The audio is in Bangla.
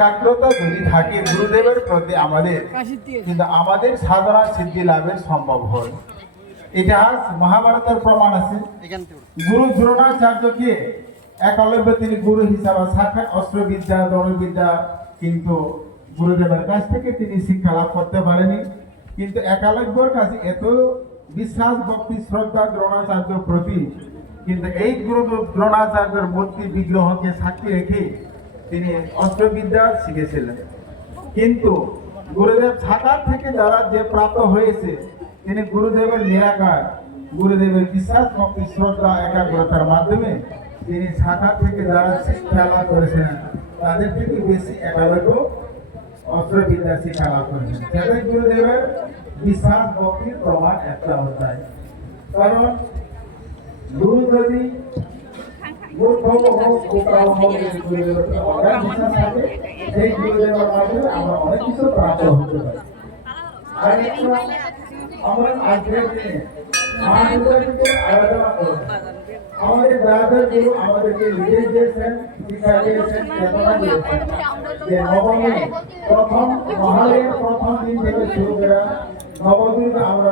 একাগ্রতা যদি থাকে গুরুদেবের প্রতি আমাদের, কিন্তু আমাদের সাধনা সিদ্ধি লাভের সম্ভব হয়। ইতিহাস মহাভারতের প্রমাণ আছে। গুরু দ্রোণাচার্যকে একলব্য তিনি গুরু হিসাবে সাক্ষাৎ অস্ত্রবিদ্যা ধনুর্বিদ্যা কিন্তু গুরুদেবের কাছ থেকে তিনি শিক্ষা লাভ করতে পারেনি। কিন্তু একলব্যর কাছে এত বিশ্বাস ভক্তি শ্রদ্ধা দ্রোণাচার্য প্রতি, কিন্তু এই গুরু দ্রোণাচার্যের মূর্তি বিগ্রহকে সাক্ষী রেখে তিনি অস্ত্রবিদ্যা শিখেছিলেন। কিন্তু গুরুদেব সাকার থেকে যারা যে প্রাপ্ত হয়েছে, তিনি গুরুদেবের নিরাকার গুরুদেবের বিশ্বাস ভক্তি শ্রদ্ধা একাগ্রতার মাধ্যমে তিনি সাকার থেকে যারা শিক্ষা লাভ করেছিলেন তাদের থেকে বেশি একাগ্র অস্ত্রবিদ্যা শিক্ষা লাভ করেছেন। সেটাই গুরুদেবের বিশ্বাস ভক্তির প্রমাণ একটা অধ্যায়। কারণ গুরু যদি সেই গুরুদেবের মাধ্যমে আমরা অনেক কিছু প্রাপ্ত হতে পারি। আর আমরা আজকের দিনে আরাধনা করব। আমাদের দাদার গুরু আমাদেরকে নির্দেশ দিয়েছেন, শিক্ষা দিয়েছেন, চেতনা দিয়েছেন যে নবমী প্রথম মহালয়ের প্রথম দিন থেকে শুরু করে নবদুর্গা আমরা